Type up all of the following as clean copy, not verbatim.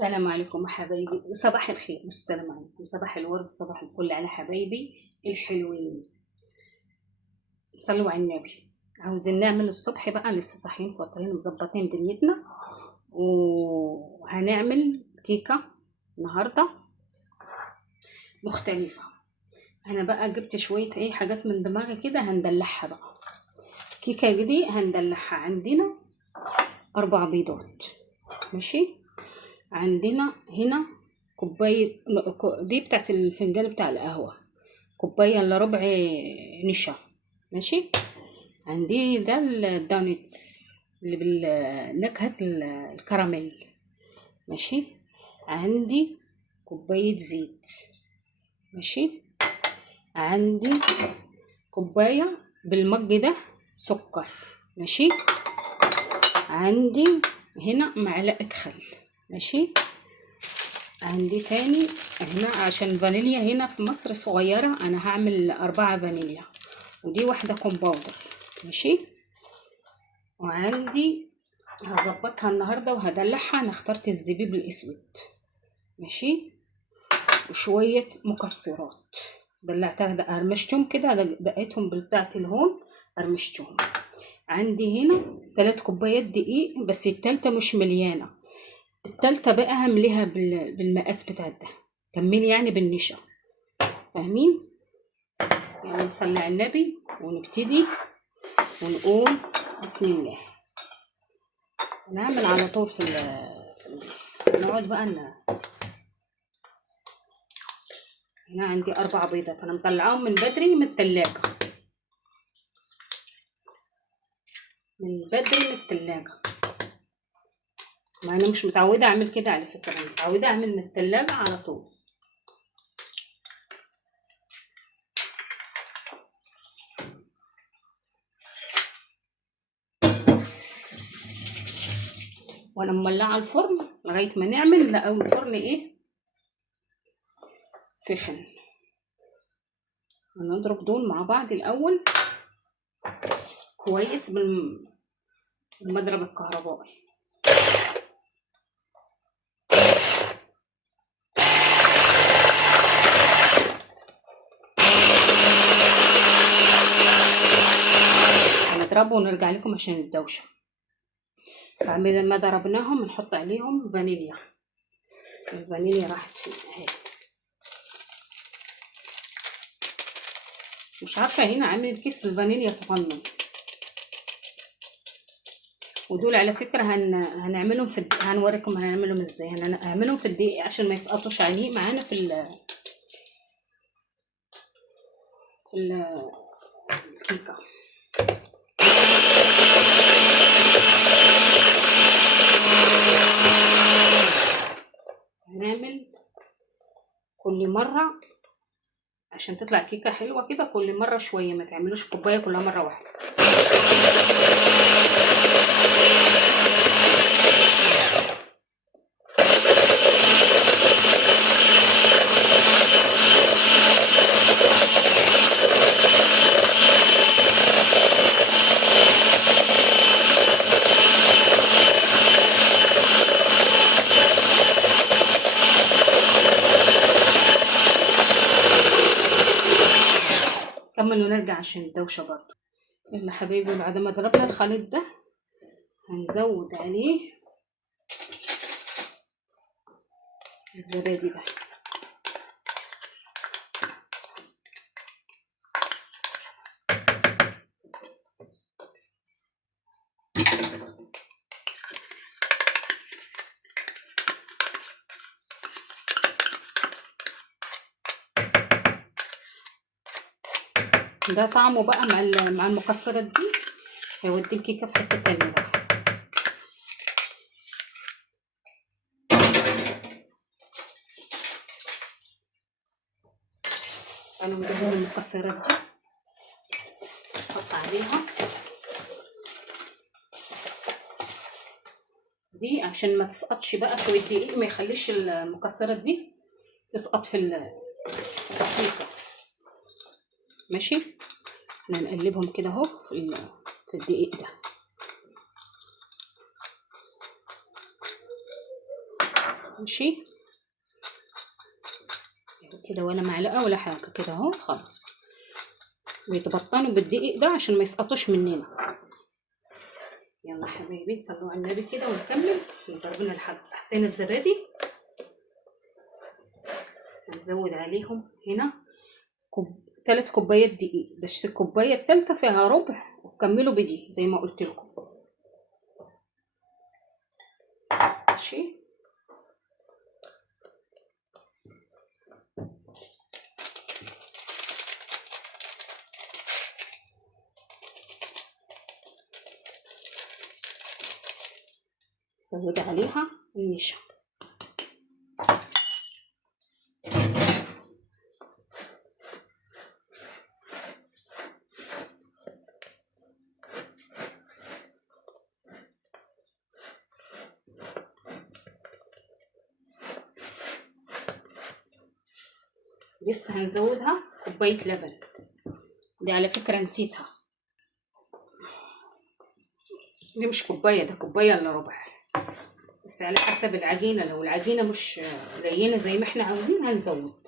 السلام عليكم يا حبايبي، صباح الخير، مش السلام عليكم، صباح الورد، صباح الفل على حبايبي الحلوين. صلوا على النبي. عاوزين نعمل الصبح بقى، لسه صاحيين فاطرين مظبطين دنيتنا، وهنعمل كيكة النهاردة مختلفة. انا بقى جبت شوية حاجات من دماغي كده، هندلعها بقى. كيكة دي هندلعها. عندنا 4 بيضات، ماشي. عندنا هنا كوباية، دي بتاعت الفنجان بتاع القهوة، كوباية الا ربع نشا، ماشي. عندي ده الدونيتس اللي بالنكهة الكراميل، ماشي. عندي كوباية زيت، ماشي. عندي كوباية بالمج ده سكر، ماشي. عندي هنا معلقة خل، ماشي. عندي تاني هنا عشان فانيليا هنا في مصر صغيرة، انا هعمل 4 فانيليا، ودي واحدة كومباودر، ماشي. وعندي هظبطها النهاردة وهدلعها. انا اخترت الزبيب الاسود، ماشي. وشوية مكسرات دلعتها، ده ارمشتهم كده، دقيتهم بتاعت الهون، ارمشتهم. عندي هنا 3 كوبايات دقيق، بس التالتة مش مليانة، التالتة بقى همليها بالمقاس بتاع ده، كملي يعني بالنشا، فاهمين؟ يعني نصلي على النبي ونبتدي ونقول بسم الله. نعمل على طول نقعد بقى هنا عندي 4 بيضات، انا مطلعاهم من بدري من التلاجة، ما انا مش متعودة اعمل كده على فكرة، انا متعودة اعمل من التلاجة على طول. وانا مولعة الفرن لغاية ما نعمل، لقوا الفرن سخن. هنضرب دول مع بعض الاول كويس بالمضرب الكهربائي. هنضربه ونرجع لكم عشان الدوشة. بعد ما ضربناهم نحط عليهم فانيليا، الفانيليا راحت فين اهي، مش عارفة هنا عامل كيس الفانيليا صغنن. ودول على فكرة هنعملهم هنوريكم هنعملهم ازاي. هنعملهم في الدقيق عشان ما يسقطوش عليه معانا في الكيكة. هنعمل كل مرة عشان تطلع كيكة حلوة كده، كل مرة شوية، ما تعملوش كوباية كلها مرة واحدة. كمل ونرجع عشان الدوشة برضو. يلا حبايبي، بعد ما ضربنا الخليط ده هنزود عليه الزبادي ده، ده طعمه بقى مع المكسرات دي هيودي الكيكه في حته تانية بقى. انا مجهزه المكسرات دي، احط عليها دي عشان ما تسقطش بقى، شويه دقيق ما يخليش المكسرات دي تسقط في الكيكه، ماشي. احنا نقلبهم كده اهو في الدقيق ده. ماشي كده، ولا معلقه ولا حاجه كده اهو خلاص. ويتبطنوا بالدقيق ده عشان ما يسقطوش مننا. يلا حبايبي صلوا على النبي كده ونكمل. ضربنا لحد حطينا الزبادي، هنزود عليهم هنا 3 كوبايات دقيق، بس الكوبايه الثالثه فيها ربع، وكملوا بدي زي ما قلت لكم. ماشي زود عليها النشا. لسه هنزودها كوبايه لبن، دي على فكره نسيتها، دي مش كوبايه، ده كوبايه الا ربع، بس على حسب العجينه. لو العجينه مش لينه زي ما احنا عاوزين هنزود،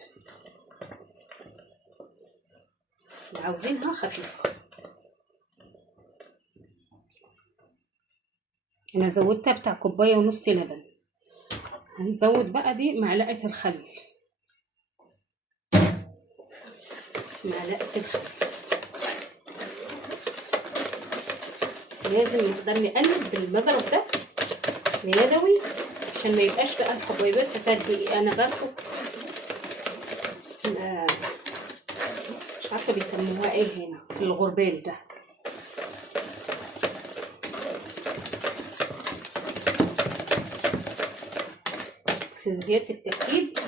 عاوزينها خفيفه. انا زودتها بتاع كوبايه ونص لبن. هنزود بقى دي معلقه الخل، معلقه الخل. لازم نفضل نقلب بالمضرب ده يدوي عشان ما يبقاش بقى الحبيبات بتاعت انا باكل مش عارفه بيسموها ايه هنا في الغربال ده. بس زياده التأكيد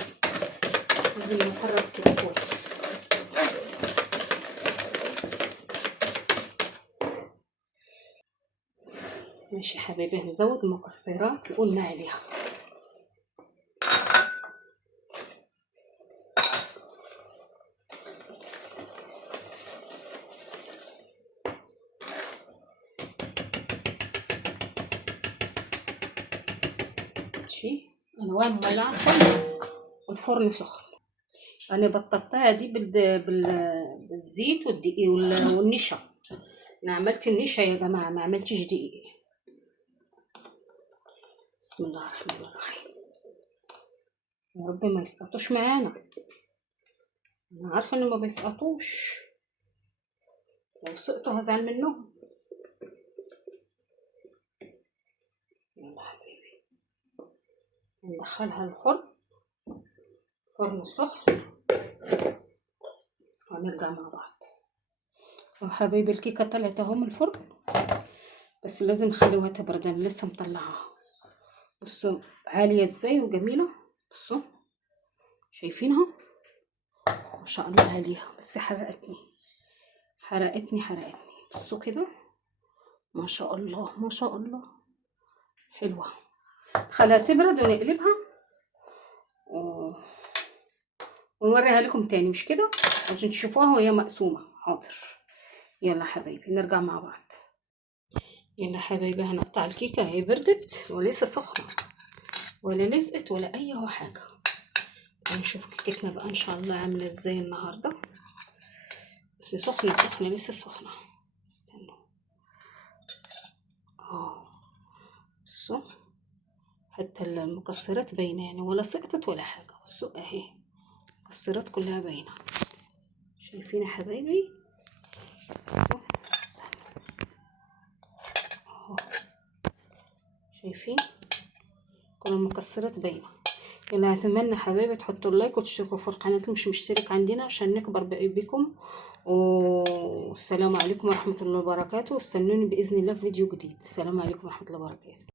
لازم نقرب كده كويس. ماشي يا حبايبي، هنزود المكسرات اللي قلنا عليها. ماشي انا مولعه الفرن والفرن سخن. انا بططتها دي بالزيت والدقيق والنشا. انا عملت النشا يا جماعه، ما عملتش دقيق. بسم الله الرحمن الرحيم. يا رب ما يسقطوش معانا، انا عارفه ان ما بيسقطوش، لو سقطوا هزعل منهم. يلا حبيبي ندخلها الفرن، فرن سخن، ونرجع مع بعض. حبايبي الكيكه طلعت اهو من الفرن، بس لازم نخليها تبرد، انا لسه مطلعاها. بصوا عاليه ازاي وجميله، بصوا شايفينها ما شاء الله عليها. بس حرقتني حرقتني حرقتني. بصوا كده ما شاء الله ما شاء الله حلوه. خليها تبرد ونقلبها ونوريها لكم تاني، مش كده عشان تشوفوها وهي مقسومه. حاضر. يلا حبايبي نرجع مع بعض. يلا حبايبي هنقطع الكيكه، هي بردت ولسه سخنه ولا لزقت ولا اي حاجه. هنشوف كيكتنا بقى ان شاء الله عامله ازاي النهارده. بس سخنه سخنه لسه سخنه. استنوا اهو، بصوا حتى المكسرات باينه يعني، ولا سقطت ولا حاجه. بصوا اهي المكسرات كلها باينه. شايفين يا حبايبي؟ اهو شايفين كل المكسرات باينه. يلا اتمنى حبايبي تحطوا اللايك وتشتركوا في القناه اللي مش مشترك عندنا عشان نكبر بكم. والسلام عليكم ورحمه الله وبركاته، واستنوني باذن الله في فيديو جديد. السلام عليكم ورحمه الله وبركاته.